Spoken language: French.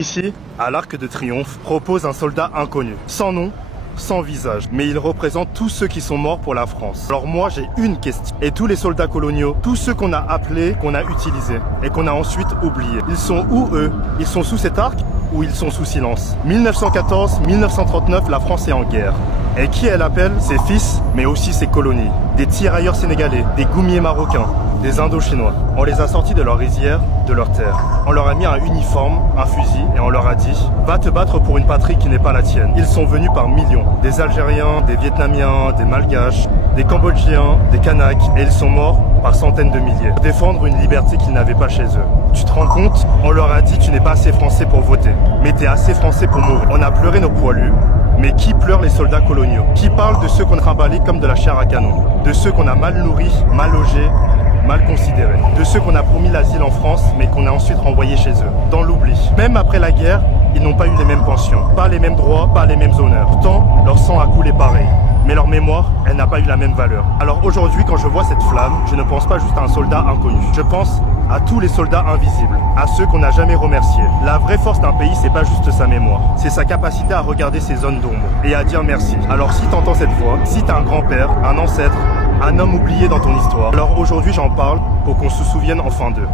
Ici, à l'Arc de Triomphe, repose un soldat inconnu, sans nom, sans visage, mais il représente tous ceux qui sont morts pour la France. Alors moi j'ai une question, et tous les soldats coloniaux, tous ceux qu'on a appelés, qu'on a utilisés, et qu'on a ensuite oubliés, ils sont où eux? Ils sont sous cet arc ou ils sont sous silence? 1914-1939, la France est en guerre. Et qui elle appelle? Ses fils, mais aussi ses colonies. Des tirailleurs sénégalais, des goumiers marocains, des Indochinois. On les a sortis de leur rizière, de leur terre. On leur a mis un uniforme, un fusil, et on leur a dit « Va te battre pour une patrie qui n'est pas la tienne ». Ils sont venus par millions. Des Algériens, des Vietnamiens, des Malgaches, des Cambodgiens, des Kanaks, et ils sont morts par centaines de milliers. Pour défendre une liberté qu'ils n'avaient pas chez eux. Tu te rends compte? On leur a dit « Tu n'es pas assez français pour voter, mais t'es assez français pour mourir ». On a pleuré nos poilus. Mais qui pleure les soldats coloniaux? Qui parle de ceux qu'on a trimballés comme de la chair à canon? De ceux qu'on a mal nourris, mal logés, mal considérés? De ceux qu'on a promis l'asile en France, mais qu'on a ensuite renvoyés chez eux? Dans l'oubli. Même après la guerre, ils n'ont pas eu les mêmes pensions, pas les mêmes droits, pas les mêmes honneurs. Pourtant, leur sang a coulé pareil. Mais leur mémoire, elle n'a pas eu la même valeur. Alors aujourd'hui, quand je vois cette flamme, je ne pense pas juste à un soldat inconnu. Je pense à tous les soldats invisibles, à ceux qu'on n'a jamais remerciés. La vraie force d'un pays, c'est pas juste sa mémoire, c'est sa capacité à regarder ses zones d'ombre et à dire merci. Alors si t'entends cette voix, si t'as un grand-père, un ancêtre, un homme oublié dans ton histoire, alors aujourd'hui j'en parle pour qu'on se souvienne enfin d'eux.